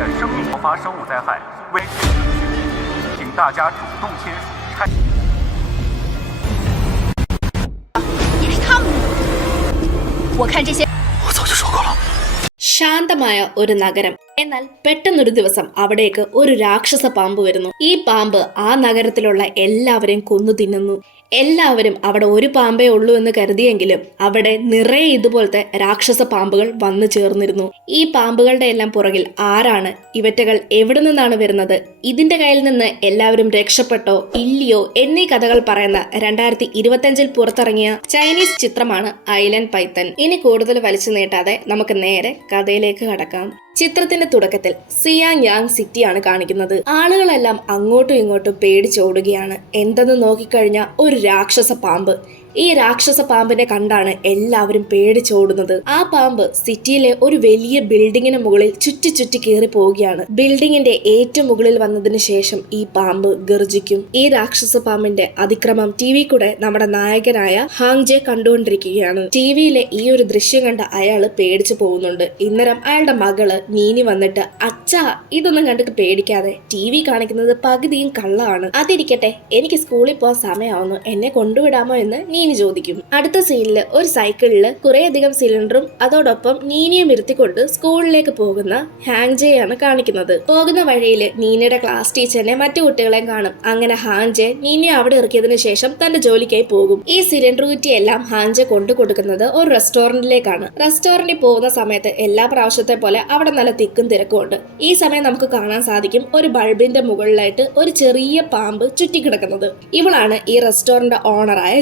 的生命爆发生物灾害，为确定秩序，请大家主动签署拆。也是他们的。我看这些，我早就说过了。 ശാന്തമായ ഒരു നഗരം. എന്നാൽ പെട്ടെന്നൊരു ദിവസം അവിടേക്ക് ഒരു രാക്ഷസ പാമ്പ് വരുന്നു. ഈ പാമ്പ് ആ നഗരത്തിലുള്ള എല്ലാവരെയും കൊന്നു തിന്നുന്നു. എല്ലാവരും അവിടെ ഒരു പാമ്പേ ഉള്ളൂ എന്ന് കരുതിയെങ്കിലും അവിടെ നിറയെ ഇതുപോലത്തെ രാക്ഷസ പാമ്പുകൾ വന്നു ചേർന്നിരുന്നു. ഈ പാമ്പുകളുടെ എല്ലാം പുറകിൽ ആരാണ്, ഇവറ്റകൾ എവിടെ നിന്നാണ് വരുന്നത്, ഇതിന്റെ കയ്യിൽ നിന്ന് എല്ലാവരും രക്ഷപ്പെട്ടോ ഇല്ലയോ എന്നീ കഥകൾ പറയുന്ന 2025 പുറത്തിറങ്ങിയ ചൈനീസ് ചിത്രമാണ് ഐലൻഡ് പൈത്തൺ. ഇനി കൂടുതൽ വലിച്ചു നീട്ടാതെ നമുക്ക് നേരെ കഥയിലേക്ക് കടക്കാം. ചിത്രത്തിന്റെ തുടക്കത്തിൽ സിയാങ് യാങ് സിറ്റിയാണ് കാണിക്കുന്നത്. ആളുകളെല്ലാം അങ്ങോട്ടും ഇങ്ങോട്ടും പേടിച്ചോടുകയാണ്. എന്തെന്ന് നോക്കിക്കഴിഞ്ഞാൽ ഒരു രാക്ഷസ പാമ്പ്. ഈ രാക്ഷസ പാമ്പിനെ കണ്ടാണ് എല്ലാവരും പേടിച്ചോടുന്നത്. ആ പാമ്പ് സിറ്റിയിലെ ഒരു വലിയ ബിൽഡിങ്ങിന് മുകളിൽ ചുറ്റി ചുറ്റി കയറി പോവുകയാണ്. ബിൽഡിങ്ങിന്റെ ഏറ്റവും മുകളിൽ വന്നതിന് ശേഷം ഈ പാമ്പ് ഗർജിക്കും. ഈ രാക്ഷസ പാമ്പിന്റെ അതിക്രമം ടി.വി കൂടെ നമ്മുടെ നായകനായ ഹാങ് ജെ കണ്ടുകൊണ്ടിരിക്കുകയാണ്. ടി.വിയിലെ ഈ ഒരു ദൃശ്യം കണ്ട അയാള് പേടിച്ചു പോകുന്നുണ്ട്. ഇന്നേരം അയാളുടെ മകള് നീനി വന്നിട്ട്, അച്ഛാ ഇതൊന്നും കണ്ടിട്ട് പേടിക്കാതെ, ടി.വി കാണിക്കുന്നത് പകുതിയും കള്ളമാണ്. അതിരിക്കട്ടെ, എനിക്ക് സ്കൂളിൽ പോകാൻ സമയമാവുന്നു, എന്നെ കൊണ്ടുവിടാമോ എന്ന് നീനി ചോദിക്കും. അടുത്ത സീനില് ഒരു സൈക്കിളില് കുറേയധികം സിലിണ്ടറും അതോടൊപ്പം നീനിയും ഇരുത്തിക്കൊണ്ട് സ്കൂളിലേക്ക് പോകുന്ന ഹാങ് ജെയാണ് കാണിക്കുന്നത്. പോകുന്ന വഴിയിൽ നീനിയുടെ ക്ലാസ് ടീച്ചറിനെ മറ്റു കുട്ടികളെയും കാണും. അങ്ങനെ ഹാങ് ജെ നീനിയെ അവിടെ ഇറക്കിയതിനു ശേഷം തന്റെ ജോലിക്കായി പോകും. ഈ സിലിണ്ടർ കുറ്റിയെല്ലാം ഹാങ് ജെ കൊണ്ടു കൊടുക്കുന്നത് ഒരു റെസ്റ്റോറന്റിലേക്കാണ്. റെസ്റ്റോറന്റിൽ പോകുന്ന സമയത്ത് എല്ലാ പ്രാവശ്യത്തെ പോലെ അവിടെ നല്ല തിക്കും തിരക്കും ഉണ്ട്. ഈ സമയം നമുക്ക് കാണാൻ സാധിക്കും ഒരു ബൾബിന്റെ മുകളിലായിട്ട് ഒരു ചെറിയ പാമ്പ് ചുറ്റിക്കിടക്കുന്നത്. ഇവളാണ് ഈ റെസ്റ്റോറന്റ് ഓണറായ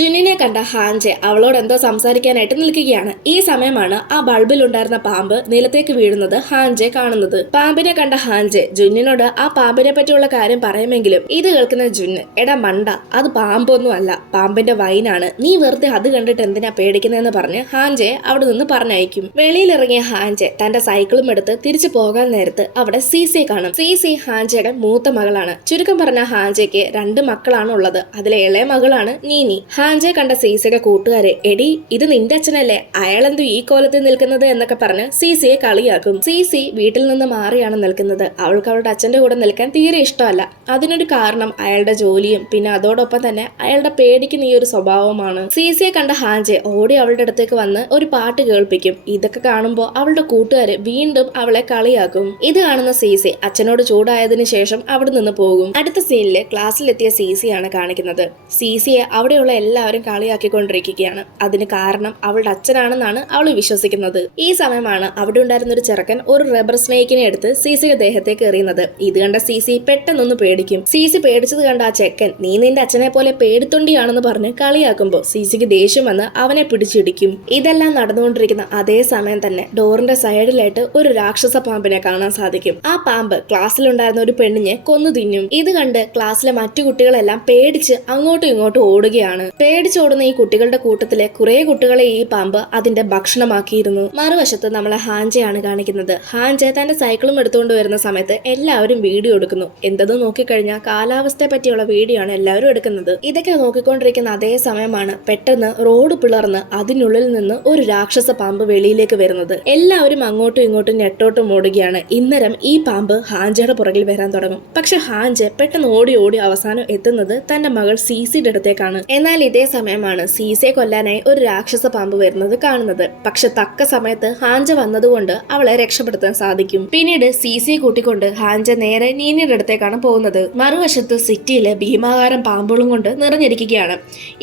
ജുനിനെ കണ്ട ഹാങ് ജെ അവളോട് എന്തോ സംസാരിക്കാനായിട്ട് നിൽക്കുകയാണ്. ഈ സമയമാണ് ആ ബൾബിൽ ഉണ്ടായിരുന്ന പാമ്പ് നിലത്തേക്ക് വീഴുന്നത് ഹാങ് ജെ കാണുന്നത്. പാമ്പിനെ കണ്ട ഹാങ് ജെ ജുന്നിനോട് ആ പാമ്പിനെ പറ്റിയുള്ള കാര്യം പറയുമെങ്കിലും ഇത് കേൾക്കുന്ന ജുന്ന്, എടാ മണ്ട, അത് പാമ്പൊന്നും അല്ല, പാമ്പിന്റെ വൈനാണ്, നീ വെറുതെ അത് കണ്ടിട്ട് എന്തിനാ പേടിക്കുന്നതെന്ന് പറഞ്ഞ് ഹാങ് ജെ അവിടെ നിന്ന് പറഞ്ഞയക്കും. വെളിയിലിറങ്ങിയ ഹാങ് ജെ തന്റെ സൈക്കിളും എടുത്ത് തിരിച്ചു പോകാൻ നേരത്ത് അവിടെ സീസയെ കാണും. സീസി ഹാങ് ജെയുടെ മൂത്ത മകളാണ്. ചുരുക്കം പറഞ്ഞ ഹാങ് ജെക്ക് 2 മക്കളാണ് ഉള്ളത്. അതിലെ ഇളയ മകളാണ് നീനി. ഹാങ് ജെ കണ്ട സീസയുടെ കൂട്ടുകാരെ, എടി ഇത് നിന്റെ അച്ഛനല്ലേ, അയാളെന്തു ഈ കോലത്തിൽ നിൽക്കുന്നത് എന്നൊക്കെ പറഞ്ഞ് സീസയെ കളിയാക്കും. സീസി വീട്ടിൽ നിന്ന് മാറിയാണ് നിൽക്കുന്നത്. അവൾക്ക് അവളുടെ അച്ഛന്റെ കൂടെ നിൽക്കാൻ തീരെ ഇഷ്ടമല്ല. അതിനൊരു കാരണം അയാളുടെ ജോലിയും പിന്നെ അതോടൊപ്പം തന്നെ അയാളുടെ പേടിക്കുന്ന ഈ ഒരു സ്വഭാവമാണ്. സീസയെ കണ്ട ഹാങ് ജെ ഓടി അവളുടെ അടുത്തേക്ക് വന്ന് ഒരു പാട്ട് കേൾപ്പിക്കും. ഇതൊക്കെ കാണുമ്പോൾ അവളുടെ കൂട്ടുകാര് വീണ്ടും അവളെ കളിയാക്കും. ഇത് കാണുന്ന സീസി അച്ഛനോട് ചൂടായതിനു ശേഷം അവിടെ നിന്ന് പോകും. അടുത്ത സീനില് ക്ലാസ്സിലെത്തിയ സീസിയാണ് കാണിക്കുന്നത്. സീസിയെ അവിടെയുള്ള എല്ലാവരും കളിയാക്കിക്കൊണ്ടിരിക്കുകയാണ്. അതിന് കാരണം അവളുടെ അച്ഛനാണെന്നാണ് അവൾ വിശ്വസിക്കുന്നത്. ഈ സമയമാണ് അവിടെ ഉണ്ടായിരുന്ന ഒരു ചെറുക്കൻ ഒരു റബ്ബർ സ്നേക്കിനെ എടുത്ത് സീസിയുടെ ദേഹത്തേക്ക് എറിയുന്നത്. ഇത് കണ്ട സീസി പെട്ടെന്നൊന്ന് പേടിക്കും. സീസി പേടിച്ചത് കണ്ട ആ ചെക്കൻ, നീ നിന്റെ അച്ഛനെ പോലെ പേടിത്തൊണ്ടിയാണെന്ന് പറഞ്ഞ് കളിയാക്കുമ്പോൾ സീസിക്ക് ദേഷ്യം വന്ന് അവനെ പിടിച്ചിടിക്കും. ഇതെല്ലാം നടന്നുകൊണ്ടിരിക്കുന്ന അതേ സമയം തന്നെ ഡോറിന്റെ സൈഡിലായിട്ട് ഒരു രാക്ഷസ പാമ്പിനെ കാണാൻ സാധിക്കും. ആ പാമ്പ് ക്ലാസ്സിലുണ്ടായിരുന്ന ഒരു പെണ്ണിനെ കൊന്നു തിന്നും. ഇത് കണ്ട് ക്ലാസ്സിലെ മറ്റു കുട്ടികളെല്ലാം പേടിച്ച് അങ്ങോട്ടും ഇങ്ങോട്ടും ഓടുകയാണ്. പേടിച്ചോടുന്ന ഈ കുട്ടികളുടെ കൂട്ടത്തിലെ കുറെ കുട്ടികളെ ഈ പാമ്പ് അതിന്റെ ഭക്ഷണമാക്കിയിരുന്നു. മറുവശത്ത് നമ്മളെ ഹാങ് ജെ ആണ് കാണിക്കുന്നത്. ഹാങ് ജെ തന്റെ സൈക്കിളും എടുത്തുകൊണ്ട് വരുന്ന സമയത്ത് എല്ലാവരും വീഡിയോ എടുക്കുന്നു. എന്തെന്ന് നോക്കിക്കഴിഞ്ഞാൽ കാലാവസ്ഥയെ പറ്റിയുള്ള വീഡിയോ ആണ് എല്ലാവരും എടുക്കുന്നത്. ഇതൊക്കെ നോക്കിക്കൊണ്ടിരിക്കുന്ന അതേ സമയമാണ് പെട്ടെന്ന് റോഡ് പിളർന്ന് അതിനുള്ളിൽ നിന്ന് ഒരു രാക്ഷസ പാമ്പ് വെളിയിലേക്ക് വരുന്നത്. എല്ലാവരും അങ്ങോട്ടും ഇങ്ങോട്ടും ഞെട്ടോട്ടും ഓടുകയാണ്. ഇന്നേരം ഈ പാമ്പ് ഹാങ് ജെയുടെ പുറകിൽ വരാൻ തുടങ്ങും. പക്ഷെ ഹാങ് ജെ പെട്ടെന്ന് ഓടി ഓടി അവസാനം എത്തുന്നത് തന്റെ മകൾ സീസിയുടെ അടുത്തേക്കാണ്. എന്നാൽ ഇതേ സമയമാണ് സീസയെ കൊല്ലാനായി ഒരു രാക്ഷസ പാമ്പ് വരുന്നത് കാണുന്നത്. പക്ഷെ തക്ക സമയത്ത് ഹാങ് ജെ വന്നതുകൊണ്ട് അവളെ രക്ഷപ്പെടുത്താൻ സാധിക്കും. പിന്നീട് സീസയെ കൂട്ടിക്കൊണ്ട് ഹാങ് ജെ നേരെ നീനിയുടെ അടുത്തേക്കാണ് പോകുന്നത്. മറുവശത്ത് സിറ്റിയിലെ ഭീമാകാരം പാമ്പുകളും കൊണ്ട് നിറഞ്ഞിരിക്കുകയാണ്.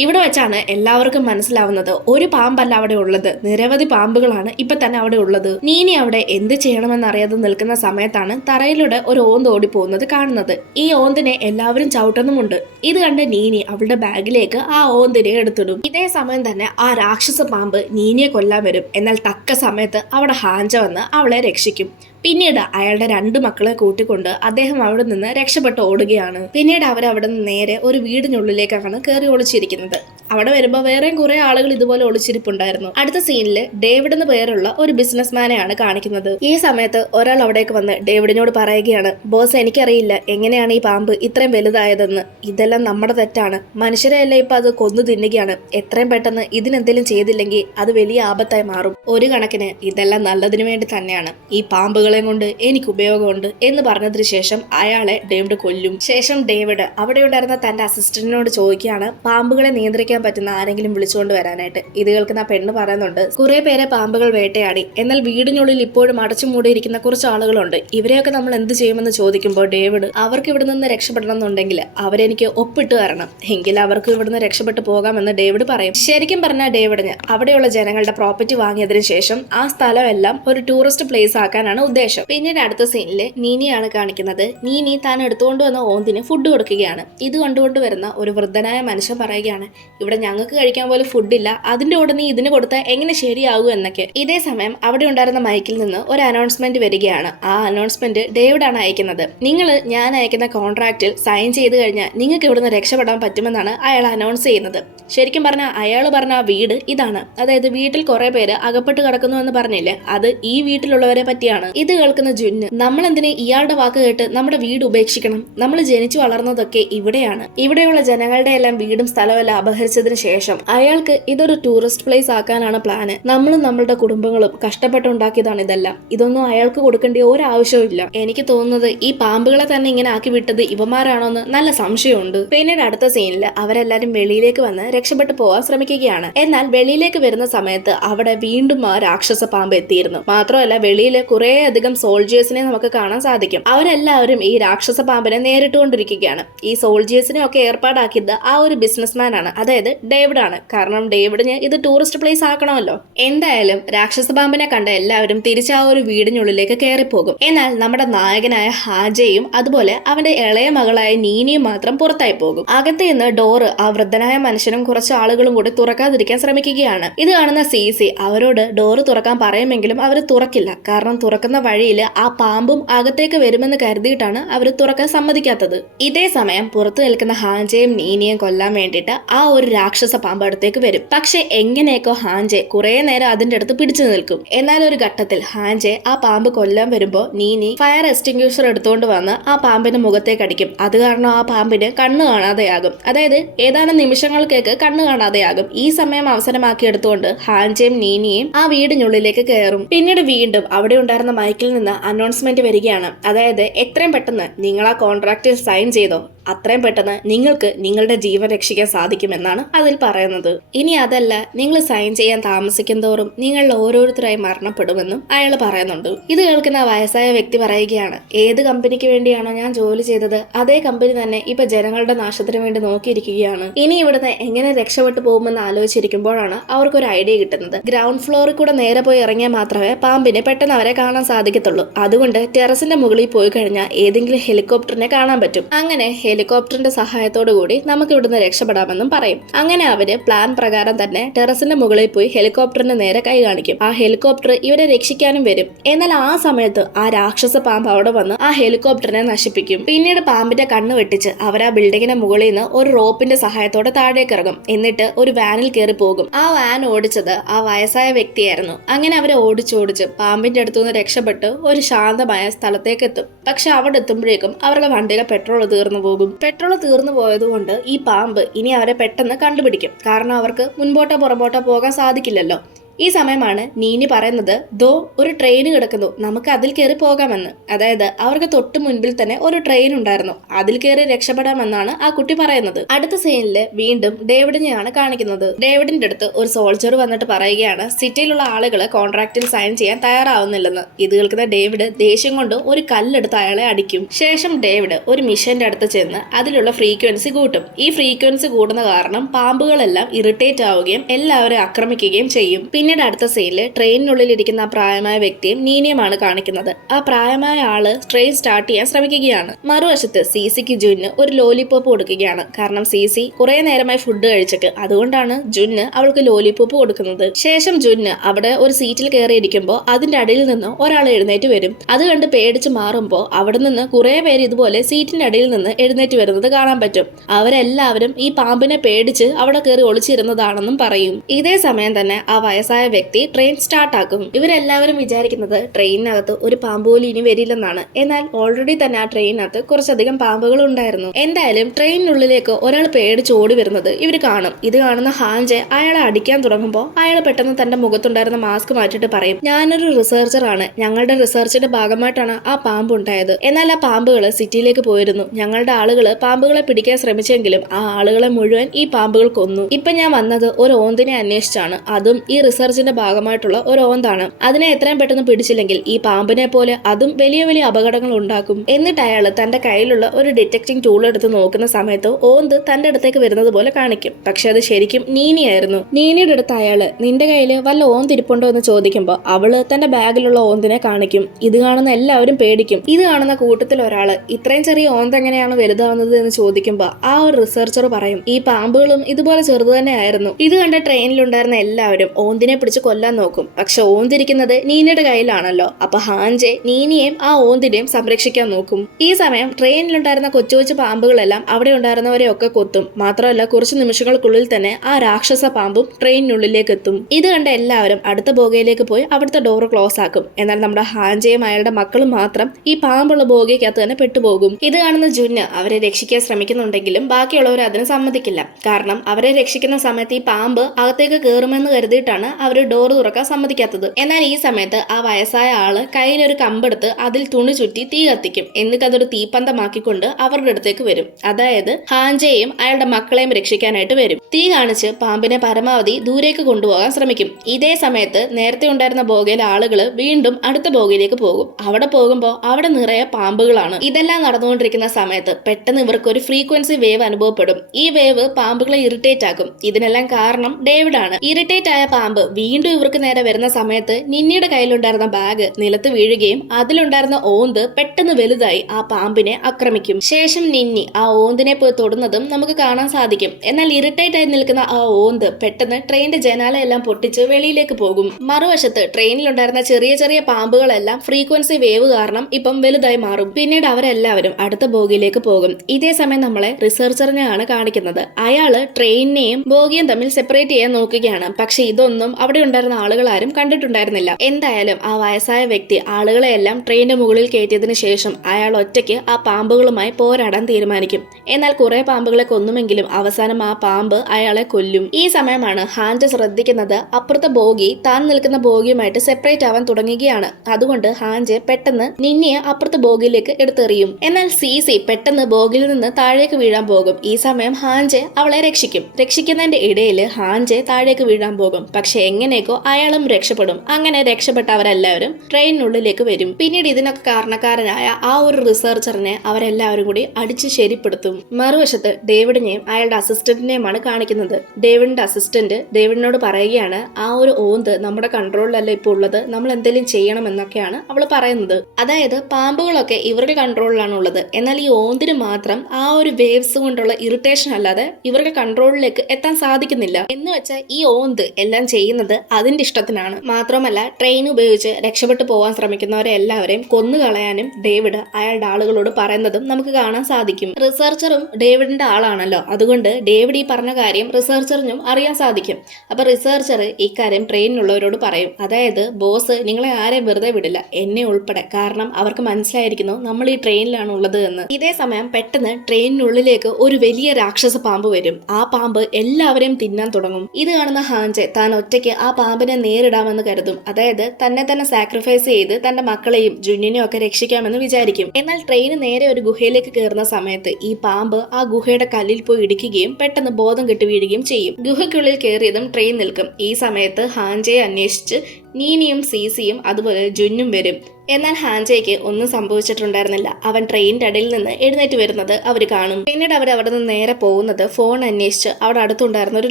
ഇവിടെ വെച്ചാണ് എല്ലാവർക്കും മനസ്സിലാവുന്നത് ഒരു പാമ്പല്ല അവിടെ ഉള്ളത്, നിരവധി പാമ്പുകളാണ് ഇപ്പൊ തന്നെ അവിടെ ഉള്ളത്. നീനി അവിടെ എന്ത് ചെയ്യണമെന്നറിയാതെ നിൽക്കുന്ന സമയത്താണ് തറയിലൂടെ ഒരു ഓന്ത് ഓടി പോകുന്നത് കാണുന്നത്. ഈ ഓന്തിനെ എല്ലാവരും ചവിട്ടുന്നുമുണ്ട്. ഇത് കണ്ട് നീനി അവളുടെ ബാഗിലേക്ക് ആ ഓന്തിനെ എടുത്തിടും. ഇതേ സമയം തന്നെ ആ രാക്ഷസ പാമ്പ് നീനിയെ കൊല്ലാൻ വരും. എന്നാൽ തക്ക സമയത്ത് അവിടെ ഹാങ് ജെ വന്ന് അവളെ രക്ഷിക്കും. പിന്നീട് അയാളുടെ 2 മക്കളെ കൂട്ടിക്കൊണ്ട് അദ്ദേഹം അവിടെ നിന്ന് രക്ഷപ്പെട്ട് ഓടുകയാണ്. പിന്നീട് അവരവിടെ നിന്ന് നേരെ ഒരു വീടിനുള്ളിലേക്കാണ് കയറി ഒളിച്ചിരിക്കുന്നത്. അവിടെ വരുമ്പോൾ വേറെയും കുറെ ആളുകൾ ഇതുപോലെ ഒളിച്ചിരിപ്പുണ്ടായിരുന്നു. അടുത്ത സീനില് ഡേവിഡ് എന്ന് പേരുള്ള ഒരു ബിസിനസ്മാനെയാണ് കാണിക്കുന്നത്. ഈ സമയത്ത് ഒരാൾ അവിടേക്ക് വന്ന് ഡേവിഡിനോട് പറയുകയാണ്, ബോസ് എനിക്കറിയില്ല എങ്ങനെയാണ് ഈ പാമ്പ് ഇത്രയും വലുതായതെന്ന്, ഇതെല്ലാം നമ്മുടെ തെറ്റാണ്, മനുഷ്യരെയല്ല ഇപ്പൊ അത് കൊന്നു തിന്നുകയാണ്, എത്രയും പെട്ടെന്ന് ഇതിനെന്തെങ്കിലും ചെയ്തില്ലെങ്കിൽ അത് വലിയ ആപത്തായി മാറും. ഒരു കണക്കിന് ഇതെല്ലാം നല്ലതിനു വേണ്ടി തന്നെയാണ്. ഈ പാമ്പുകളെ പാമ്പുകളെയും കൊണ്ട് എനിക്ക് ഉപയോഗമുണ്ട് എന്ന് പറഞ്ഞതിന് ശേഷം അയാളെ ഡേവിഡ് കൊല്ലും. ശേഷം ഡേവിഡ് അവിടെ ഉണ്ടായിരുന്ന തന്റെ അസിസ്റ്റന്റിനോട് ചോദിക്കുകയാണ് പാമ്പുകളെ നിയന്ത്രിക്കാൻ പറ്റുന്ന ആരെങ്കിലും വിളിച്ചുകൊണ്ട് വരാനായിട്ട്. ഇത് കേൾക്കുന്ന പെണ്ണ് പറയുന്നുണ്ട്, കുറെ പേരെ പാമ്പുകൾ വേട്ടയാടി, എന്നാൽ വീടിനുള്ളിൽ ഇപ്പോഴും അടച്ചു മൂടിയിരിക്കുന്ന കുറച്ച് ആളുകളുണ്ട്, ഇവരെയൊക്കെ നമ്മൾ എന്ത് ചെയ്യുമെന്ന് ചോദിക്കുമ്പോൾ ഡേവിഡ് അവർക്ക് ഇവിടെ നിന്ന് രക്ഷപ്പെടണം എന്നുണ്ടെങ്കിൽ അവരെനിക്ക് ഒപ്പിട്ട് തരണം, എങ്കിൽ അവർക്ക് ഇവിടുന്ന് രക്ഷപ്പെട്ടു പോകാമെന്ന് ഡേവിഡ് പറയും. ശരിക്കും പറഞ്ഞാൽ ഡേവിഡിന് അവിടെയുള്ള ജനങ്ങളുടെ പ്രോപ്പർട്ടി വാങ്ങിയതിനു ശേഷം ആ സ്ഥലം എല്ലാം ഒരു ടൂറിസ്റ്റ് പ്ലേസ് ആക്കാനാണ് ഉദ്ദേശം. പിന്നീട് അടുത്ത സീനില് നീനിയാണ് കാണിക്കുന്നത്. നീനി താൻ എടുത്തുകൊണ്ട് വന്ന ഓന്തിന് ഫുഡ് കൊടുക്കുകയാണ്. ഇത് കണ്ടുകൊണ്ട് വരുന്ന ഒരു വൃദ്ധനായ മനുഷ്യൻ പറയുകയാണ്, ഇവിടെ ഞങ്ങൾക്ക് കഴിക്കാൻ പോലും ഫുഡില്ല, അതിന്റെ കൂടെ നീ ഇതിന് കൊടുത്താൽ എങ്ങനെ ശരിയാകും എന്നൊക്കെ. ഇതേ സമയം അവിടെ ഉണ്ടായിരുന്ന മൈക്കിൽ നിന്ന് ഒരു അനൗൺസ്മെന്റ് വരികയാണ്. ആ അനൗൺസ്മെന്റ് ഡേവിഡാണ് അയക്കുന്നത്. നിങ്ങൾ ഞാൻ അയക്കുന്ന കോൺട്രാക്റ്റിൽ സൈൻ ചെയ്ത് കഴിഞ്ഞാൽ നിങ്ങൾക്ക് ഇവിടുന്ന് രക്ഷപ്പെടാൻ പറ്റുമെന്നാണ് അയാൾ അനൗൺസ് ചെയ്യുന്നത്. ശരിക്കും പറഞ്ഞാൽ അയാൾ പറഞ്ഞ ആ വീട് ഇതാണ്. അതായത് വീട്ടിൽ കുറെ പേര് അകപ്പെട്ട് കിടക്കുന്നു എന്ന് പറഞ്ഞില്ലേ, അത് ഈ വീട്ടിലുള്ളവരെ പറ്റിയാണ്. ഇത് കേൾക്കുന്ന ജുന്ന്, നമ്മൾ എന്തിനെ ഇയാളുടെ വാക്ക് കേട്ട് നമ്മുടെ വീട് ഉപേക്ഷിക്കണം, നമ്മൾ ജനിച്ചു വളർന്നതൊക്കെ ഇവിടെയാണ്, ഇവിടെയുള്ള ജനങ്ങളുടെ എല്ലാം വീടും സ്ഥലവും എല്ലാം അപഹരിച്ചതിന് ശേഷം അയാൾക്ക് ഇതൊരു ടൂറിസ്റ്റ് പ്ലേസ് ആക്കാനാണ് പ്ലാന്. നമ്മളും നമ്മളുടെ കുടുംബങ്ങളും കഷ്ടപ്പെട്ടുണ്ടാക്കിയതാണ് ഇതെല്ലാം. ഇതൊന്നും അയാൾക്ക് കൊടുക്കേണ്ട ഒരാവശ്യമില്ല. എനിക്ക് തോന്നുന്നത് ഈ പാമ്പുകളെ തന്നെ ഇങ്ങനെ ആക്കി വിട്ടത് ഇവന്മാരാണോ എന്ന് നല്ല സംശയമുണ്ട്. പിന്നീട് അടുത്ത സീനിൽ അവരെല്ലാരും വെളിയിലേക്ക് വന്ന് രക്ഷപ്പെട്ടു പോകാൻ ശ്രമിക്കുകയാണ്. എന്നാൽ വെളിയിലേക്ക് വരുന്ന സമയത്ത് അവിടെ വീണ്ടും ആ രാക്ഷസ പാമ്പ് എത്തിയിരുന്നു. മാത്രമല്ല വെളിയിലെ കുറെ അധികം സോൾജേഴ്സിനെ നമുക്ക് കാണാൻ സാധിക്കും. അവരെല്ലാവരും ഈ രാക്ഷസ പാമ്പിനെ നേരിട്ടുകൊണ്ടിരിക്കുകയാണ്. ഈ സോൾജേഴ്സിനെ ഒക്കെ ഏർപ്പാടാക്കിയത് ആ ഒരു ബിസിനസ്മാൻ ആണ്, അതായത് ഡേവിഡ് ആണ്. കാരണം ഡേവിഡിന് ഇത് ടൂറിസ്റ്റ് പ്ലേസ് ആക്കണമല്ലോ. എന്തായാലും രാക്ഷസ പാമ്പിനെ കണ്ട എല്ലാവരും തിരിച്ച് ആ ഒരു വീടിനുള്ളിലേക്ക് കയറിപ്പോകും. എന്നാൽ നമ്മുടെ നായകനായ ഹാജയും അതുപോലെ അവന്റെ ഇളയ മകളായ നീനിയും മാത്രം പുറത്തായി പോകും. അകത്ത് നിന്ന് ഡോറ് ആ വൃദ്ധനായ മനുഷ്യനും കുറച്ച് ആളുകളും കൂടി തുറക്കാതിരിക്കാൻ ശ്രമിക്കുകയാണ്. ഇത് കാണുന്ന സി അവരോട് ഡോറ് തുറക്കാൻ പറയുമെങ്കിലും അവർ തുറക്കില്ല. കാരണം തുറക്കുന്ന വഴിയിൽ ആ പാമ്പും അകത്തേക്ക് വരുമെന്ന് കരുതിയിട്ടാണ് അവർ തുറക്കാൻ സമ്മതിക്കാത്തത്. ഇതേ സമയം പുറത്തു നിൽക്കുന്ന ഹാൻജയും നീനിയും കൊല്ലാൻ വേണ്ടിയിട്ട് ആ ഒരു രാക്ഷസ പാമ്പ് അടുത്തേക്ക് വരും. പക്ഷെ എങ്ങനെയൊക്കെ ഹാൻജെ കുറെ നേരം അതിന്റെ അടുത്ത് പിടിച്ചു നിൽക്കും. എന്നാൽ ഒരു ഘട്ടത്തിൽ ഹാൻജെ ആ പാമ്പ് കൊല്ലാൻ വരുമ്പോ നീനി ഫയർ എക്സ്റ്റിംഗ്വിഷർ എടുത്തുകൊണ്ട് വന്ന് ആ പാമ്പിന്റെ മുഖത്തേക്ക് അടിക്കും. അത് കാരണം ആ പാമ്പിന് കണ്ണ് കാണാതെയാകും. അതായത് ഏതാനും നിമിഷങ്ങൾക്കേക്ക് കണ്ണ് കാണാതെയാകും. ഈ സമയം അവസരമാക്കി എടുത്തുകൊണ്ട് ഹാൻജയും നീനിയും ആ വീടിനുള്ളിലേക്ക് കയറും. പിന്നീട് വീണ്ടും അവിടെ ഉണ്ടായിരുന്ന മൈക്കിൽ നിന്ന് അനൗൺസ്മെന്റ് വരികയാണ്. അതായത് എത്രയും പെട്ടെന്ന് നിങ്ങൾ ആ കോൺട്രാക്റ്റിൽ സൈൻ ചെയ്തോ അത്രയും പെട്ടെന്ന് നിങ്ങൾക്ക് നിങ്ങളുടെ ജീവൻ രക്ഷിക്കാൻ സാധിക്കുമെന്നാണ് അതിൽ പറയുന്നത്. ഇനി അതല്ല, നിങ്ങൾ സൈൻ ചെയ്യാൻ താമസിക്കും തോറും നിങ്ങൾ ഓരോരുത്തരായി മരണപ്പെടുമെന്നും അയാൾ പറയുന്നുണ്ട്. ഇത് കേൾക്കുന്ന വയസ്സായ വ്യക്തി പറയുകയാണ്, ഏത് കമ്പനിക്ക് വേണ്ടിയാണോ ഞാൻ ജോലി ചെയ്തത് അതേ കമ്പനി തന്നെ ഇപ്പൊ ജനങ്ങളുടെ നാശത്തിന് വേണ്ടി നോക്കിയിരിക്കുകയാണ്. ഇനി ഇവിടുന്ന് എങ്ങനെ രക്ഷപ്പെട്ടു പോകുമെന്ന് ആലോചിച്ചിരിക്കുമ്പോഴാണ് അവർക്കൊരു ഐഡിയ കിട്ടുന്നത്. ഗ്രൗണ്ട് ഫ്ലോറിൽ കൂടെ നേരെ പോയി ഇറങ്ങിയാൽ മാത്രമേ പാമ്പിനെ പെട്ടെന്ന് അവരെ കാണാൻ സാധിക്കത്തുള്ളൂ. അതുകൊണ്ട് ടെറസിന്റെ മുകളിൽ പോയി കഴിഞ്ഞാൽ ഏതെങ്കിലും ഹെലികോപ്റ്ററിനെ കാണാൻ പറ്റും. അങ്ങനെ ഹെലികോപ്റ്ററിന്റെ സഹായത്തോടു കൂടി നമുക്ക് ഇവിടുന്ന് രക്ഷപ്പെടാമെന്നും പറയും. അങ്ങനെ അവര് പ്ലാൻ പ്രകാരം തന്നെ ടെറസിന്റെ മുകളിൽ പോയി ഹെലികോപ്റ്ററിന് നേരെ കൈ കാണിക്കും. ആ ഹെലികോപ്റ്റർ ഇവരെ രക്ഷിക്കാനും വരും. എന്നാൽ ആ സമയത്ത് ആ രാക്ഷസ പാമ്പ് അവിടെ വന്ന് ആ ഹെലികോപ്റ്ററിനെ നശിപ്പിക്കും. പിന്നീട് പാമ്പിന്റെ കണ്ണ് വെട്ടിച്ച് അവർ ആ ബിൽഡിങ്ങിന്റെ മുകളിൽ നിന്ന് ഒരു റോപ്പിന്റെ സഹായത്തോടെ താഴേക്ക് ഇറങ്ങും. എന്നിട്ട് ഒരു വാനിൽ കയറി പോകും. ആ വാൻ ഓടിച്ചത് ആ വയസ്സായ വ്യക്തിയായിരുന്നു. അങ്ങനെ അവരെ ഓടിച്ചോടിച്ച് പാമ്പിന്റെ അടുത്തുനിന്ന് രക്ഷപ്പെട്ട് ഒരു ശാന്തമായ സ്ഥലത്തേക്ക് എത്തും. പക്ഷെ അവിടെ എത്തുമ്പോഴേക്കും അവരുടെ വണ്ടിയിലെ പെട്രോൾ തീർന്നു പോകും. പെട്രോൾ തീർന്നു പോയതുകൊണ്ട് ഈ പാമ്പ് ഇനി അവരെ പെട്ടെന്ന് കണ്ടുപിടിക്കും. കാരണം അവർക്ക് മുൻപോട്ടോ പുറകോട്ടോ പോകാൻ സാധിക്കില്ലല്ലോ. ഈ സമയമാണ് നീനി പറയുന്നത്, ദോ ഒരു ട്രെയിൻ കിടക്കുന്നു, നമുക്ക് അതിൽ കയറി പോകാമെന്ന്. അതായത് അവർക്ക് തൊട്ട് മുൻപിൽ തന്നെ ഒരു ട്രെയിൻ ഉണ്ടായിരുന്നു, അതിൽ കയറി രക്ഷപ്പെടാമെന്നാണ് ആ കുട്ടി പറയുന്നത്. അടുത്ത സീനില് വീണ്ടും ഡേവിഡിനെയാണ് കാണിക്കുന്നത്. ഡേവിഡിന്റെ അടുത്ത് ഒരു സോൾജർ വന്നിട്ട് പറയുകയാണ്, സിറ്റിയിലുള്ള ആളുകൾ കോൺട്രാക്റ്റിൽ സൈൻ ചെയ്യാൻ തയ്യാറാവുന്നില്ലെന്ന്. ഇത് കേൾക്കുന്ന ഡേവിഡ് ദേഷ്യം കൊണ്ട് ഒരു കല്ലെടുത്ത് അയാളെ അടിക്കും. ശേഷം ഡേവിഡ് ഒരു മിഷന്റെ അടുത്ത് ചെന്ന് അതിലുള്ള ഫ്രീക്വൻസി കൂട്ടും. ഈ ഫ്രീക്വൻസി കൂടുന്ന കാരണം പാമ്പുകളെല്ലാം ഇറിറ്റേറ്റ് ആവുകയും എല്ലാവരെയും ആക്രമിക്കുകയും ചെയ്യും. പിന്നീട് അടുത്ത സീനില് ട്രെയിനിനുള്ളിൽ ഇരിക്കുന്ന ആ പ്രായമായ വ്യക്തിയും നീനിയുമാണ് കാണിക്കുന്നത്. ആ പ്രായമായ ആള് ട്രെയിൻ സ്റ്റാർട്ട് ചെയ്യാൻ ശ്രമിക്കുകയാണ്. മറുവശത്ത് സിസിക്ക് ജുന്ന് ഒരു ലോലിപോപ്പ് കൊടുക്കുകയാണ്. കാരണം സിസി കുറെ നേരമായി ഫുഡ് കഴിച്ചിട്ട്, അതുകൊണ്ടാണ് ജുന്ന് അവൾക്ക് ലോലിപോപ്പ് കൊടുക്കുന്നത്. ശേഷം ജുന്ന് അവിടെ ഒരു സീറ്റിൽ കയറിയിരിക്കുമ്പോൾ അതിന്റെ അടിയിൽ നിന്ന് ഒരാൾ എഴുന്നേറ്റ് വരും. അത് കണ്ട് പേടിച്ച് മാറുമ്പോൾ അവിടെ നിന്ന് കുറെ പേര് ഇതുപോലെ സീറ്റിന്റെ അടിയിൽ നിന്ന് എഴുന്നേറ്റ് വരുന്നത് കാണാൻ പറ്റും. അവരെല്ലാവരും ഈ പാമ്പിനെ പേടിച്ച് അവിടെ കയറി ഒളിച്ചിരുന്നതാണെന്നും പറയും. ഇതേ സമയം തന്നെ ആ വയസ്സായ വയസ്സായ വ്യക്തി ട്രെയിൻ സ്റ്റാർട്ടാക്കും. ഇവരെല്ലാവരും വിചാരിക്കുന്നത് ട്രെയിനിനകത്ത് ഒരു പാമ്പ് പോലും ഇനി വരില്ലെന്നാണ്. എന്നാൽ ഓൾറെഡി തന്നെ ആ ട്രെയിനകത്ത് കുറച്ചധികം പാമ്പുകൾ ഉണ്ടായിരുന്നു. എന്തായാലും ട്രെയിനിനുള്ളിലേക്ക് ഒരാൾ പേടിച്ച് ഓടി വരുന്നത് ഇവർ കാണും. ഇത് കാണുന്ന ഹാൻജെ അയാളെ അടിക്കാൻ തുടങ്ങുമ്പോൾ അയാൾ പെട്ടെന്ന് തന്റെ മുഖത്തുണ്ടായിരുന്ന മാസ്ക് മാറ്റിയിട്ട് പറയും, ഞാനൊരു റിസർച്ചറാണ്, ഞങ്ങളുടെ റിസർച്ചിന്റെ ഭാഗമായിട്ടാണ് ആ പാമ്പ് ഉണ്ടായത്. എന്നാൽ ആ പാമ്പുകൾ സിറ്റിയിലേക്ക് പോയിരുന്നു. ഞങ്ങളുടെ ആളുകൾ പാമ്പുകളെ പിടിക്കാൻ ശ്രമിച്ചെങ്കിലും ആ ആളുകളെ മുഴുവൻ ഈ പാമ്പുകൾ കൊന്നു. ഇപ്പൊ ഞാൻ വന്നത് ഒരു ഓന്തിനെ അന്വേഷിച്ചാണ്. അതും ഈ റിസർച്ചിന്റെ ഭാഗമായിട്ടുള്ള ഒരു ഓന്താണ്. അതിനെ എത്രയും പെട്ടെന്ന് പിടിച്ചില്ലെങ്കിൽ ഈ പാമ്പിനെ പോലെ അതും വലിയ വലിയ അപകടങ്ങൾ ഉണ്ടാക്കും. എന്നിട്ട് അയാൾ തന്റെ കയ്യിലുള്ള ഒരു ഡിറ്റക്ടിംഗ് ടൂൾ എടുത്ത് നോക്കുന്ന സമയത്ത് ഓന്ത് തന്റെ അടുത്തേക്ക് വരുന്നത് പോലെ കാണിക്കും. പക്ഷെ അത് ശരിക്കും നീനിയായിരുന്നു. നീനിയുടെ അടുത്ത് അയാള് നിന്റെ കയ്യിൽ വല്ല ഓന്തിരിപ്പുണ്ടോ എന്ന് ചോദിക്കുമ്പോൾ അവള് തന്റെ ബാഗിലുള്ള ഓന്തിനെ കാണിക്കും. ഇത് കാണുന്ന എല്ലാവരും പേടിക്കും. ഇത് കാണുന്ന കൂട്ടത്തിൽ ഒരാള് ഇത്രയും ചെറിയ ഓന്ത് എങ്ങനെയാണ് വലുതാവുന്നത് എന്ന് ചോദിക്കുമ്പോൾ ആ ഒരു റിസർച്ചർ പറയും, ഈ പാമ്പുകളും ഇതുപോലെ ചെറുത് തന്നെ ആയിരുന്നു. ഇത് കണ്ട ട്രെയിനിലുണ്ടായിരുന്ന എല്ലാവരും ഓന്തിനെ പിടിച്ച് കൊല്ലാൻ നോക്കും. പക്ഷെ ഓന്തിരിക്കുന്നത് നീനയുടെ കയ്യിലാണല്ലോ. അപ്പൊ ഹാൻജെ നീനിയെയും ആ ഓന്തിനെയും സംരക്ഷിക്കാൻ നോക്കും. ഈ സമയം ട്രെയിനിലുണ്ടായിരുന്ന കൊച്ചു കൊച്ചു പാമ്പുകളെല്ലാം അവിടെ ഉണ്ടായിരുന്നവരെ ഒക്കെ കൊത്തും. മാത്രമല്ല കുറച്ച് നിമിഷങ്ങൾക്കുള്ളിൽ തന്നെ ആ രാക്ഷസ പാമ്പും ട്രെയിനിനുള്ളിലേക്ക് എത്തും. ഇത് കണ്ട എല്ലാവരും അടുത്ത ബോഗയിലേക്ക് പോയി അവിടുത്തെ ഡോർ ക്ലോസ് ആക്കും. എന്നാൽ നമ്മുടെ ഹാൻജയും അയാളുടെ മക്കളും മാത്രം ഈ പാമ്പുള്ള ബോഗയ്ക്കകത്ത് തന്നെ പെട്ടുപോകും. ഇത് കാണുന്ന ജുന്ന് അവരെ രക്ഷിക്കാൻ ശ്രമിക്കുന്നുണ്ടെങ്കിലും ബാക്കിയുള്ളവർ അതിന് സമ്മതിക്കില്ല. കാരണം അവരെ രക്ഷിക്കുന്ന സമയത്ത് ഈ പാമ്പ് അകത്തേക്ക് കയറുമെന്ന് കരുതിയിട്ടാണ് അവർ ഡോർ തുറക്കാൻ സമ്മതിക്കാത്തത്. എന്നാൽ ഈ സമയത്ത് ആ വയസ്സായ ആള് കയ്യിലൊരു കമ്പെടുത്ത് അതിൽ തുണി ചുറ്റി തീ കത്തിക്കും. എന്നിട്ട് അതൊരു തീപ്പന്തമാക്കിക്കൊണ്ട് അവരുടെ അടുത്തേക്ക് വരും. അതായത് ഹാൻജയെയും അയാളുടെ മക്കളെയും രക്ഷിക്കാനായിട്ട് വരും. തീ കാണിച്ച് പാമ്പിനെ പരമാവധി ദൂരേക്ക് കൊണ്ടുപോകാൻ ശ്രമിക്കും. ഇതേ സമയത്ത് നേരത്തെ ഉണ്ടായിരുന്ന ബോഗയിലെ ആളുകൾ വീണ്ടും അടുത്ത ബോഗയിലേക്ക് പോകും. അവിടെ പോകുമ്പോൾ അവിടെ നിറയെ പാമ്പുകളാണ്. ഇതെല്ലാം നടന്നുകൊണ്ടിരിക്കുന്ന സമയത്ത് പെട്ടെന്ന് ഇവർക്ക് ഒരു ഫ്രീക്വൻസി വേവ് അനുഭവപ്പെടും. ഈ വേവ് പാമ്പുകളെ ഇറിറ്റേറ്റ് ആക്കും. ഇതിനെല്ലാം കാരണം ഡേവിഡ് ആണ്. ഇറിറ്റേറ്റ് ആയ പാമ്പ് വീണ്ടും ഇവർക്ക് നേരെ വരുന്ന സമയത്ത് നിന്നിയുടെ കയ്യിലുണ്ടായിരുന്ന ബാഗ് നിലത്ത് വീഴുകയും അതിലുണ്ടായിരുന്ന ഓന്ത് പെട്ടെന്ന് വലുതായി ആ പാമ്പിനെ ആക്രമിക്കും. ശേഷം നിന്നി ആ ഓന്തിനെ പോയി തൊടുന്നതും നമുക്ക് കാണാൻ സാധിക്കും. എന്നാൽ ഇറിറ്റേറ്റ് ആയി നിൽക്കുന്ന ആ ഓന്ത് പെട്ടെന്ന് ട്രെയിനിന്റെ ജനാലയെല്ലാം പൊട്ടിച്ച് വെളിയിലേക്ക് പോകും. മറുവശത്ത് ട്രെയിനിലുണ്ടായിരുന്ന ചെറിയ ചെറിയ പാമ്പുകളെല്ലാം ഫ്രീക്വൻസി വേവ് കാരണം ഇപ്പം വലുതായി മാറും. പിന്നീട് അവരെല്ലാവരും അടുത്ത ബോഗിയിലേക്ക് പോകും. ഇതേ സമയം നമ്മളെ റിസർച്ചറിനെയാണ് കാണിക്കുന്നത്. അയാള് ട്രെയിനിനെയും ബോഗിയും തമ്മിൽ സെപ്പറേറ്റ് ചെയ്യാൻ നോക്കുകയാണ്. പക്ഷെ ഇതൊന്നും അവിടെ ഉണ്ടായിരുന്ന ആളുകൾ ആരും കണ്ടിട്ടുണ്ടായിരുന്നില്ല. എന്തായാലും ആ വയസ്സായ വ്യക്തി ആളുകളെയെല്ലാം ട്രെയിനിന്റെ മുകളിൽ കയറ്റിയതിനു ശേഷം അയാൾ ഒറ്റയ്ക്ക് ആ പാമ്പുകളുമായി പോരാടാൻ തീരുമാനിക്കും. എന്നാൽ കുറെ പാമ്പുകളെ കൊന്നുമെങ്കിലും അവസാനം ആ പാമ്പ് അയാളെ കൊല്ലും. ഈ സമയമാണ് ഹാൻജ് ശ്രദ്ധിക്കുന്നത് അപ്പുറത്തെ ബോഗി താൻ നിൽക്കുന്ന ബോഗിയുമായിട്ട് സെപ്പറേറ്റ് ആവാൻ തുടങ്ങുകയാണ്. അതുകൊണ്ട് ഹാൻജ് പെട്ടെന്ന് നിന്നിയെ അപ്പുറത്തെ ബോഗിയിലേക്ക് എടുത്തെറിയും. എന്നാൽ സീസി പെട്ടെന്ന് ബോഗിൽ നിന്ന് താഴേക്ക് വീഴാൻ പോകും. ഈ സമയം ഹാൻജെ അവളെ രക്ഷിക്കും. രക്ഷിക്കുന്നതിന്റെ ഇടയിൽ ഹാൻജെ താഴേക്ക് വീഴാൻ പോകും. പക്ഷെ എങ്ങനെയൊക്കെ അയാളും രക്ഷപ്പെടും. അങ്ങനെ രക്ഷപ്പെട്ട അവരെല്ലാവരും ട്രെയിനിനുള്ളിലേക്ക് വരും. പിന്നീട് ഇതിനൊക്കെ കാരണക്കാരനായ ആ ഒരു റിസർച്ചറിനെ അവരെല്ലാവരും കൂടി അടിച്ച് ശരിപ്പെടുത്തും. മറുവശത്ത് ഡേവിഡിനെയും അയാളുടെ അസിസ്റ്റന്റിനെയുമാണ് കാണിക്കുന്നത്. ഡേവിഡിന്റെ അസിസ്റ്റന്റ് ഡേവിഡിനോട് പറയുകയാണ്, ആ ഒരു ഓന്ത് നമ്മുടെ കൺട്രോളിലല്ല ഇപ്പോൾ ഉള്ളത്, നമ്മൾ എന്തെങ്കിലും ചെയ്യണം എന്നൊക്കെയാണ് അവൾ പറയുന്നത്. അതായത് പാമ്പുകളൊക്കെ ഇവരുടെ കൺട്രോളിലാണ് ഉള്ളത്. എന്നാൽ ഈ ഓന്തിന് മാത്രം ആ ഒരു വേവ്സ് കൊണ്ടുള്ള ഇറിറ്റേഷൻ അല്ലാതെ ഇവരുടെ കൺട്രോളിലേക്ക് എത്താൻ സാധിക്കുന്നില്ല. എന്ന് വെച്ചാൽ ഈ ഓന്ത് എല്ലാം ചെയ്യുന്നത് അതിന്റെ ഇഷ്ടത്തിനാണ്. മാത്രമല്ല ട്രെയിൻ ഉപയോഗിച്ച് രക്ഷപ്പെട്ടു പോകാൻ ശ്രമിക്കുന്നവരെ എല്ലാവരെയും കൊന്നുകളയാനും ഡേവിഡ് അയാളുടെ ആളുകളോട് പറയുന്നതും നമുക്ക് കാണാൻ സാധിക്കും. റിസർച്ചറും ഡേവിഡിന്റെ ആളാണല്ലോ, അതുകൊണ്ട് ഡേവിഡ് ഈ പറഞ്ഞ കാര്യം റിസർച്ചറിനും അറിയാൻ സാധിക്കും. അപ്പൊ റിസർച്ചർ ഇക്കാര്യം ട്രെയിനിലുള്ളവരോട് പറയും. അതായത് ബോസ് നിങ്ങളെ ആരെയും വെറുതെ വിടില്ല, എന്നെ ഉൾപ്പെടെ. കാരണം അവർക്ക് മനസ്സിലായിരിക്കുന്നു നമ്മൾ ഈ ട്രെയിനിലാണ് ഉള്ളത് എന്ന്. ഇതേ സമയം പെട്ടെന്ന് ട്രെയിനിനുള്ളിലേക്ക് ഒരു വലിയ രാക്ഷസ പാമ്പ് വരും. ആ പാമ്പ് എല്ലാവരെയും തിന്നാൻ തുടങ്ങും. ഇത് കാണുന്ന ഹാൻജെ താൻ ഒറ്റയ്ക്ക് ആ പാമ്പിനെ നേരിടാമെന്ന് കരുതും. അതായത് തന്നെ സാക്രിഫൈസ് ചെയ്ത് തന്റെ മക്കളെയും ജുന്നിനെയും ഒക്കെ രക്ഷിക്കാമെന്ന് വിചാരിക്കും. എന്നാൽ ട്രെയിൻ നേരെ ഒരു ഗുഹയിലേക്ക് കയറുന്ന സമയത്ത് ഈ പാമ്പ് ആ ഗുഹയുടെ കല്ലിൽ പോയി ഇടിക്കുകയും പെട്ടെന്ന് ബോധം കെട്ട് വീഴുകയും ചെയ്യും. ഗുഹയ്ക്കുള്ളിൽ കയറിയതും ട്രെയിൻ നിൽക്കും. ഈ സമയത്ത് ഹാൻജയെ അന്വേഷിച്ച് നീനിയും സീസിയും അതുപോലെ ജുന്നും വരും. എന്നാൽ ഹാൻജയ്ക്ക് ഒന്നും സംഭവിച്ചിട്ടുണ്ടായിരുന്നില്ല. അവൻ ട്രെയിനിന്റെ അടിയിൽ നിന്ന് എഴുന്നേറ്റ് വരുന്നത് അവർ കാണും. പിന്നീട് അവർ അവിടെ നിന്ന് നേരെ പോകുന്നത് ഫോൺ അന്വേഷിച്ച് അവിടെ അടുത്തുണ്ടായിരുന്ന ഒരു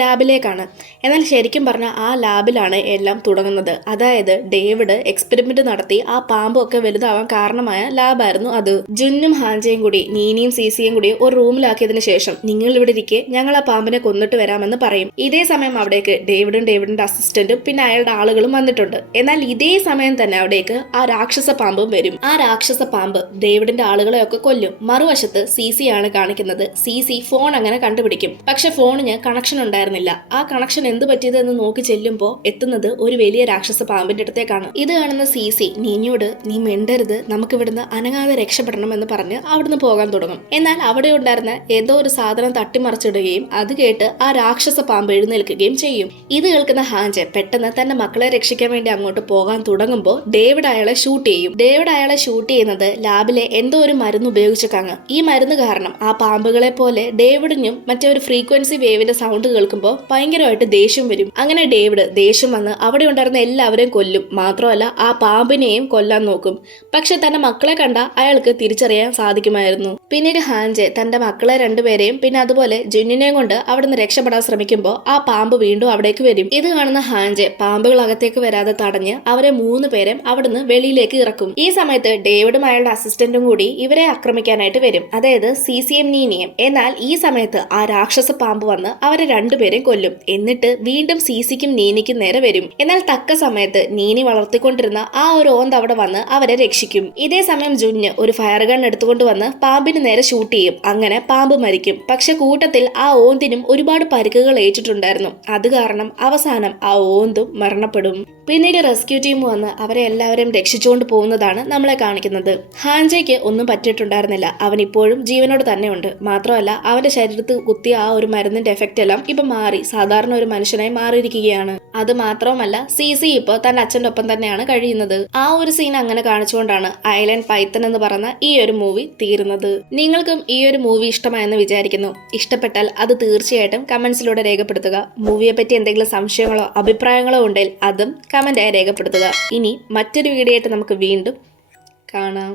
ലാബിലേക്കാണ്. എന്നാൽ ശരിക്കും പറഞ്ഞാൽ ആ ലാബിലാണ് എല്ലാം തുടങ്ങുന്നത്. അതായത് ഡേവിഡ് എക്സ്പെരിമെന്റ് നടത്തി ആ പാമ്പൊക്കെ വലുതാവാൻ കാരണമായ ലാബായിരുന്നു അത്. ജുന്നും ഹാൻജയും കൂടി നീനിയും സീസിയും കൂടി ഒരു റൂമിലാക്കിയതിനു ശേഷം നിങ്ങൾ ഇവിടെ ഇരിക്കെ, ഞങ്ങൾ ആ പാമ്പിനെ കൊന്നിട്ട് വരാമെന്ന് പറയും. ഇതേ സമയം അവിടേക്ക് ഡേവിഡിന്റെ അസിസ്റ്റന്റും പിന്നെ അയാളുടെ ആളുകളും വന്നിട്ടുണ്ട്. രക്ഷപ്പെട്ടിട്ടുണ്ട്. എന്നാൽ ഇതേ സമയം തന്നെ അവിടേക്ക് ആ രാക്ഷസ പാമ്പും വരും. ആ രാക്ഷസ പാമ്പ് ഡേവിഡിന്റെ ആളുകളെയൊക്കെ കൊല്ലും. മറുവശത്ത് സിസി ആണ് കാണിക്കുന്നത്. സിസി ഫോൺ അങ്ങനെ കണ്ടുപിടിക്കും. പക്ഷെ ഫോണിന് കണക്ഷൻ ഉണ്ടായിരുന്നില്ല. ആ കണക്ഷൻ എന്ത് പറ്റിയതെന്ന് നോക്കി ചെല്ലുമ്പോൾ എത്തുന്നത് ഒരു വലിയ രാക്ഷസ പാമ്പിന്റെ അടുത്തേക്കാണ്. ഇത് കാണുന്ന സിസി നീനിയോട് നീ മിണ്ടരുത്, നമുക്ക് ഇവിടുന്ന് അനങ്ങാതെ രക്ഷപ്പെടണം എന്ന് പറഞ്ഞ് അവിടുന്ന് പോകാൻ തുടങ്ങും. എന്നാൽ അവിടെ ഉണ്ടായിരുന്ന ഏതോ ഒരു സാധനം തട്ടിമറിച്ചിടുകയും അത് കേട്ട് ആ രാക്ഷസ പാമ്പ് എഴുന്നേൽക്കുകയും ചെയ്യും. ഇത് കേൾക്കുന്ന ഹാൻജെ പെട്ടെന്ന് തന്റെ മക്കളെ രക്ഷിക്കാൻ വേണ്ടി അങ്ങോട്ട് പോകാൻ തുടങ്ങുമ്പോൾ ഡേവിഡ് അയാളെ ഷൂട്ട് ചെയ്യും. ഡേവിഡ് അയാളെ ഷൂട്ട് ചെയ്യുന്നത് ലാബിലെ എന്തോ ഒരു മരുന്ന് ഉപയോഗിച്ചിട്ടാണ്. ഈ മരുന്ന് കാരണം ആ പാമ്പുകളെ പോലെ ഡേവിഡിനും മറ്റേ ഒരു ഫ്രീക്വൻസി വേവിന്റെ സൗണ്ട് കേൾക്കുമ്പോൾ ഭയങ്കരമായിട്ട് ദേഷ്യം വരും. അങ്ങനെ ഡേവിഡ് ദേഷ്യം വന്ന് അവിടെ ഉണ്ടായിരുന്ന എല്ലാവരെയും കൊല്ലും. മാത്രമല്ല ആ പാമ്പിനെയും കൊല്ലാൻ നോക്കും. പക്ഷെ തന്റെ മക്കളെ കണ്ട അയാൾക്ക് തിരിച്ചറിയാൻ സാധിക്കുമായിരുന്നു. പിന്നീട് ഹാൻജെ തന്റെ മക്കളെ രണ്ടുപേരെയും പിന്നെ അതുപോലെ ജുന്നിനെയും കൊണ്ട് അവിടുന്ന് രക്ഷപ്പെടാൻ ശ്രമിക്കുമ്പോൾ ആ പാമ്പ് വീണ്ടും അവിടേക്ക് വരും. ഇത് കാണുന്ന ഹാൻജെ പാമ്പുകൾ അകത്തേക്ക് വരാതെ തടഞ്ഞ് അവരെ 3 പേരും അവിടുന്ന് വെളിയിലേക്ക് ഇറക്കും. ഈ സമയത്ത് ഡേവിഡും അയാളുടെ അസിസ്റ്റന്റും കൂടി ഇവരെ ആക്രമിക്കാനായിട്ട് വരും, അതായത് സിസിയും നീനിയും. എന്നാൽ ഈ സമയത്ത് ആ രാക്ഷസ പാമ്പ് വന്ന് അവരെ 2 പേരെയും കൊല്ലും. എന്നിട്ട് വീണ്ടും സിസിക്കും നീനിക്കും നേരെ വരും. എന്നാൽ തക്ക സമയത്ത് നീനി വളർത്തിക്കൊണ്ടിരുന്ന ആ ഒരു ഓന്ത് അവിടെ വന്ന് അവരെ രക്ഷിക്കും. ഇതേ സമയം ജുന്ന് ഒരു ഫയർ ഗൺ എടുത്തുകൊണ്ട് വന്ന് പാമ്പിന് നേരെ ഷൂട്ട് ചെയ്യും. അങ്ങനെ പാമ്പ് മരിക്കും. പക്ഷെ കൂട്ടത്തിൽ ആ ഓന്തിനും ഒരുപാട് പരിക്കുകൾ ഏറ്റിട്ടുണ്ടായിരുന്നു. അത് കാരണം അവസാനം ആ ഓന്തും മരണപ്പെടും. പിന്നീട് റെസ്ക്യൂ ടീം വന്ന് അവരെ എല്ലാവരെയും രക്ഷിച്ചുകൊണ്ട് പോകുന്നതാണ് നമ്മളെ കാണിക്കുന്നത്. ഹാൻജയ്ക്ക് ഒന്നും പറ്റിയിട്ടുണ്ടായിരുന്നില്ല. അവൻ ഇപ്പോഴും ജീവനോട് തന്നെ ഉണ്ട്. മാത്രമല്ല അവന്റെ ശരീരത്തിൽ കുത്തിയ ആ ഒരു മരുന്നിന്റെ എഫക്റ്റ് എല്ലാം ഇപ്പൊ മാറി സാധാരണ ഒരു മനുഷ്യനായി മാറിയിരിക്കുകയാണ്. അത് മാത്രമല്ല സിസി ഇപ്പൊ തന്റെ അച്ഛൻ്റെ ഒപ്പം തന്നെയാണ് കഴിയുന്നത്. ആ ഒരു സീൻ അങ്ങനെ കാണിച്ചുകൊണ്ടാണ് ഐലൻഡ് പൈത്തൺ എന്ന് പറയുന്ന ഈ ഒരു മൂവി തീരുന്നത്. നിങ്ങൾക്കും ഈ ഒരു മൂവി ഇഷ്ടമായെന്ന് വിചാരിക്കുന്നു. ഇഷ്ടപ്പെട്ടാൽ അത് തീർച്ചയായിട്ടും കമന്റ്സിലൂടെ രേഖപ്പെടുത്തുക. മൂവിയെ പറ്റി എന്തെങ്കിലും സംശയങ്ങളോ അഭിപ്രായങ്ങളോ ഉണ്ടെങ്കിൽ അതും കമന്റായി രേഖപ്പെടുത്തുക. ഇനി മറ്റൊരു വീഡിയോ ആയിട്ട് നമുക്ക് വീണ്ടും കാണാം.